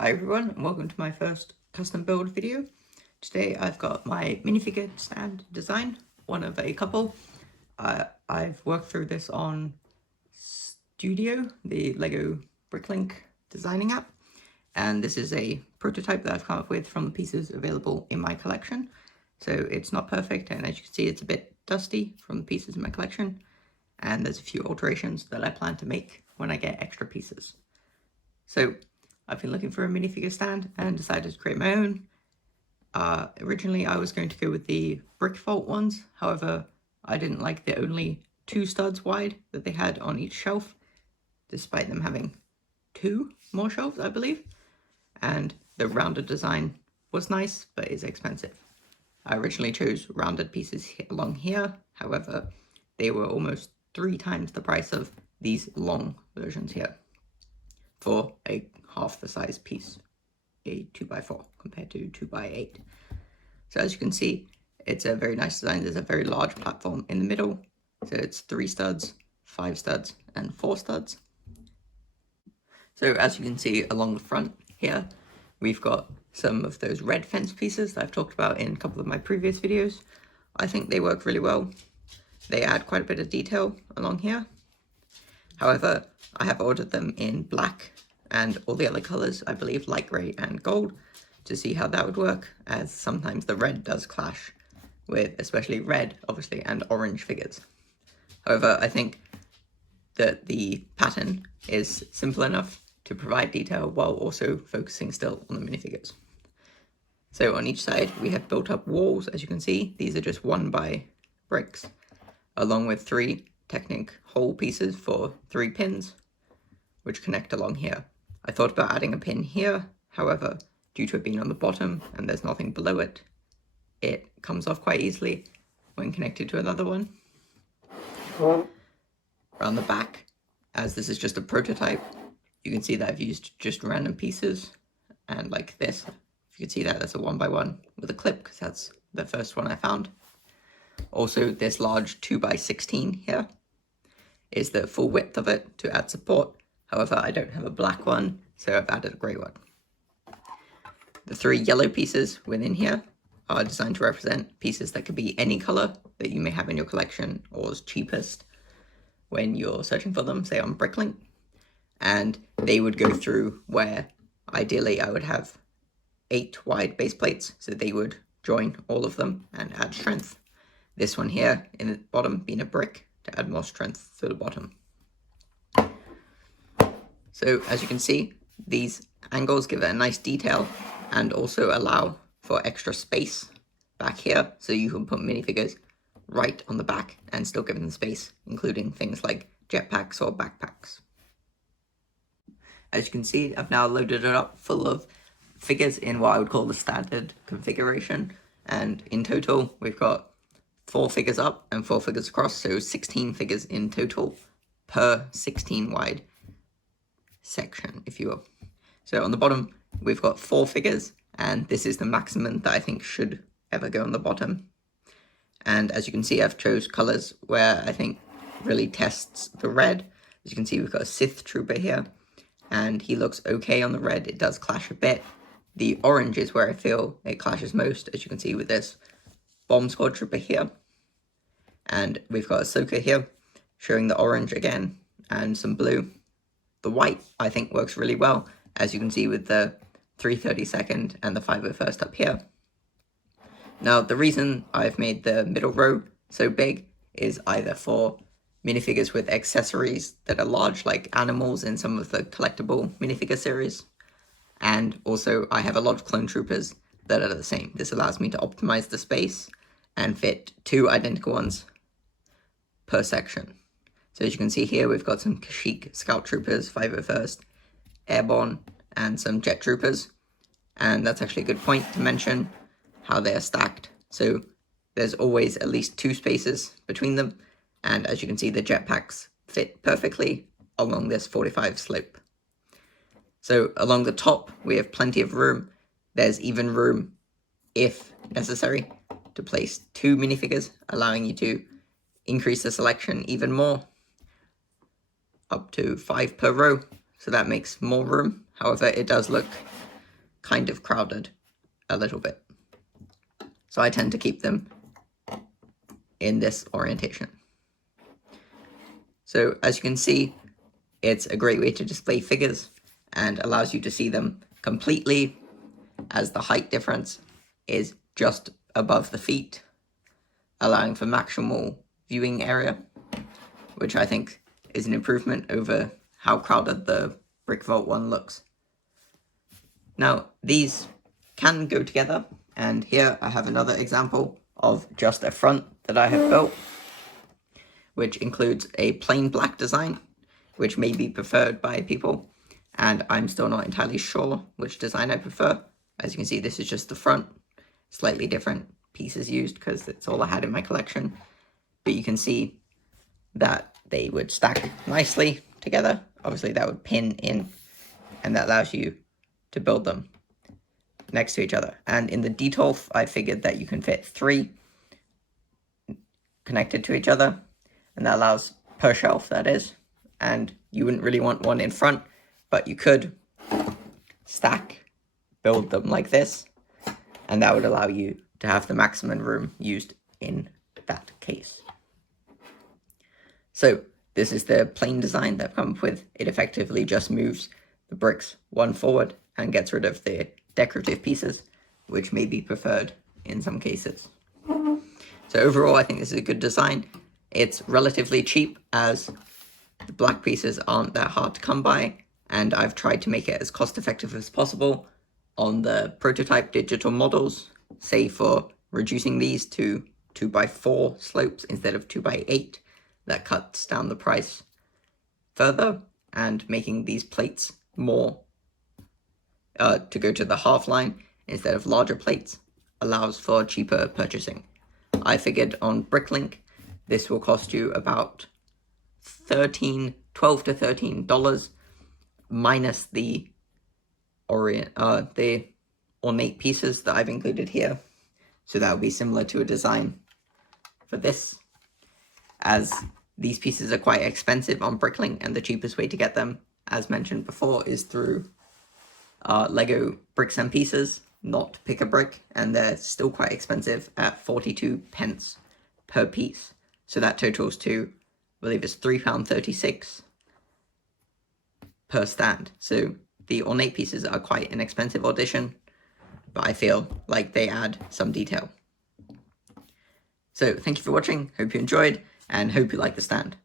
Hi everyone, and welcome to my first custom build video. Today I've got my minifigure stand design, one of a couple. I've worked through this on Studio, the Lego Bricklink designing app, and this is a prototype that I've come up with from the pieces available in my collection. So it's not perfect, and as you can see it's a bit dusty from the pieces in my collection, and there's a few alterations that I plan to make when I get extra pieces. So I've been looking for a minifigure stand and decided to create my own. Originally I was going to go with the brick vault ones, however I didn't like the only 2 studs wide that they had on each shelf, despite them having 2 more shelves I believe, and the rounded design was nice but is expensive. I originally chose rounded pieces along here, however they were almost 3 times the price of these long versions here for a half the size piece, a 2x4 compared to 2x8. So as you can see, it's a very nice design. There's a very large platform in the middle, so it's 3 studs, 5 studs, and 4 studs. So as you can see along the front here, we've got some of those red fence pieces that I've talked about in a couple of my previous videos. I think they work really well. They add quite a bit of detail along here. However, I have ordered them in black and all the other colors, I believe light gray and gold, to see how that would work, as sometimes the red does clash with especially red, obviously, and orange figures. However, I think that the pattern is simple enough to provide detail while also focusing still on the minifigures. So on each side, we have built up walls, as you can see. These are just 1x bricks, along with 3 Technic hole pieces for 3 pins, which connect along here. I thought about adding a pin here, however, due to it being on the bottom and there's nothing below it, it comes off quite easily when connected to another one. Around the back, as this is just a prototype, you can see that I've used just random pieces, and like this, if you can see that, that's a 1x1 with a clip, because that's the first one I found. Also, this large 2x16 here is the full width of it to add support. However, I don't have a black one, so I've added a grey one. The 3 yellow pieces within here are designed to represent pieces that could be any colour that you may have in your collection or is cheapest when you're searching for them, say on Bricklink. And they would go through where ideally I would have 8 wide base plates, so they would join all of them and add strength. This one here in the bottom being a brick to add more strength to the bottom. So as you can see, these angles give it a nice detail and also allow for extra space back here, so you can put minifigures right on the back and still give them space, including things like jetpacks or backpacks. As you can see, I've now loaded it up full of figures in what I would call the standard configuration, and in total we've got 4 figures up and 4 figures across, so 16 figures in total per 16 wide section, if you will. So on the bottom we've got 4 figures, and this is the maximum that I think should ever go on the bottom. And as you can see, I've chose colors where I think really tests the red. As you can see, we've got a Sith trooper here, and he looks okay on the red. It does clash a bit. The orange is where I feel it clashes most, as you can see with this bomb squad trooper here. And we've got Ahsoka here, showing the orange again, and some blue. The white, I think, works really well, as you can see with the 332nd and the 501st up here. Now, the reason I've made the middle row so big is either for minifigures with accessories that are large, like animals in some of the collectible minifigure series, and also I have a lot of clone troopers that are the same. This allows me to optimize the space and fit 2 identical ones per section. So as you can see here, we've got some Kashyyyk scout troopers, 501st, airborne, and some jet troopers. And that's actually a good point to mention how they are stacked. So there's always at least 2 spaces between them. And as you can see, the jetpacks fit perfectly along this 45 slope. So along the top, we have plenty of room. There's even room, if necessary, to place 2 minifigures, allowing you to increase the selection even more, up to 5 per row, so that makes more room. However, it does look kind of crowded a little bit. So I tend to keep them in this orientation. So as you can see, it's a great way to display figures and allows you to see them completely, as the height difference is just above the feet, allowing for maximal viewing area, which I think is an improvement over how crowded the Brick Vault one looks. Now, these can go together, and here I have another example of just a front that I have built, which includes a plain black design, which may be preferred by people, and I'm still not entirely sure which design I prefer. As you can see, this is just the front, slightly different pieces used because it's all I had in my collection, but you can see that they would stack nicely together. Obviously that would pin in, and that allows you to build them next to each other. And in the detail, I figured that you can fit 3 connected to each other, and that allows per shelf, that is. And you wouldn't really want one in front, but you could stack, build them like this, and that would allow you to have the maximum room used in that case. So this is the plain design that I've come up with. It effectively just moves the bricks one forward and gets rid of the decorative pieces, which may be preferred in some cases. So overall, I think this is a good design. It's relatively cheap as the black pieces aren't that hard to come by, and I've tried to make it as cost effective as possible on the prototype digital models, say for reducing these to 2x4 slopes instead of 2x8. That cuts down the price further, and making these plates more to go to the half line instead of larger plates allows for cheaper purchasing. I figured on Bricklink this will cost you about $12 to $13 minus the ornate pieces that I've included here. So that would be similar to a design for this, as these pieces are quite expensive on Bricklink, and the cheapest way to get them, as mentioned before, is through Lego Bricks and Pieces, not Pick a Brick, and they're still quite expensive at 42p per piece. So that totals to, I believe it's £3.36 per stand. So the ornate pieces are quite an expensive addition, but I feel like they add some detail. So thank you for watching, hope you enjoyed, and hope you like the stand.